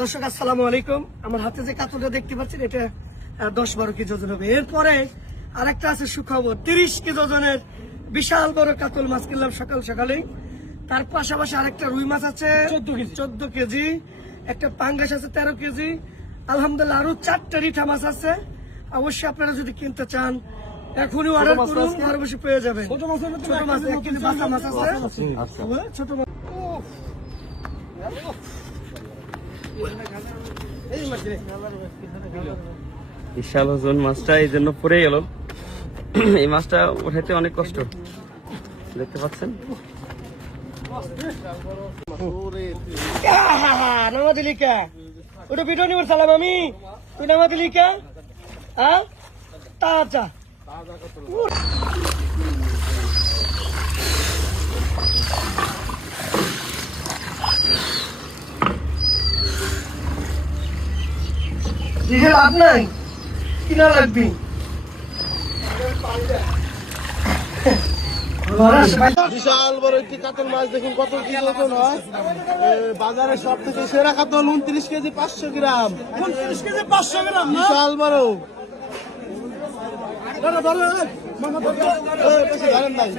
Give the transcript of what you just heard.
দর্শক আসসালামু আলাইকুম। আমার হাতে যে কাতলটা দেখতে পাচ্ছেন এটা 10-12 কেজি ওজন হবে। এরপরে আরেকটা আছে সুখবর, 30 কেজি ওজনের বিশাল বড় কাতল মাছ কিনলাম সকাল সকালেই। তার পাশাপাশি আরেকটা রুই মাছ আছে 14 কেজি, একটা পাঙ্গাস আছে 13 কেজি, আলহামদুলিল্লাহ আরো 4টা রিঠা মাছ আছে। অবশ্যই আপনারা যদি কিনতে চান এখনই অর্ডার করুন, ঘরে বসে পেয়ে যাবেন। ছোট মাছ 1 কেজি বাসা মাছ আছে, ছোট মাছ। বিশাল ওজন মাছটা এই জন্য পড়ে গেল। এই মাছটা উঠাইতে অনেক কষ্ট, দেখতে পাচ্ছেন। নামা দিলি কে? ওটা ভিডিও নিবার চালাম আমি, তুই নামা দিলি কে? তাজা দিকে লাভ নাই, কিনা লাগবি। বিশাল বড় একটি কাতল মাছ, দেখুন কত কেজি ওজন হয়। বাজারে সব থেকে সেরা কাতল 29 কেজি 500 গ্রাম। 29 কেজি 500 গ্রাম, বিশাল বড়। ধরেন নাই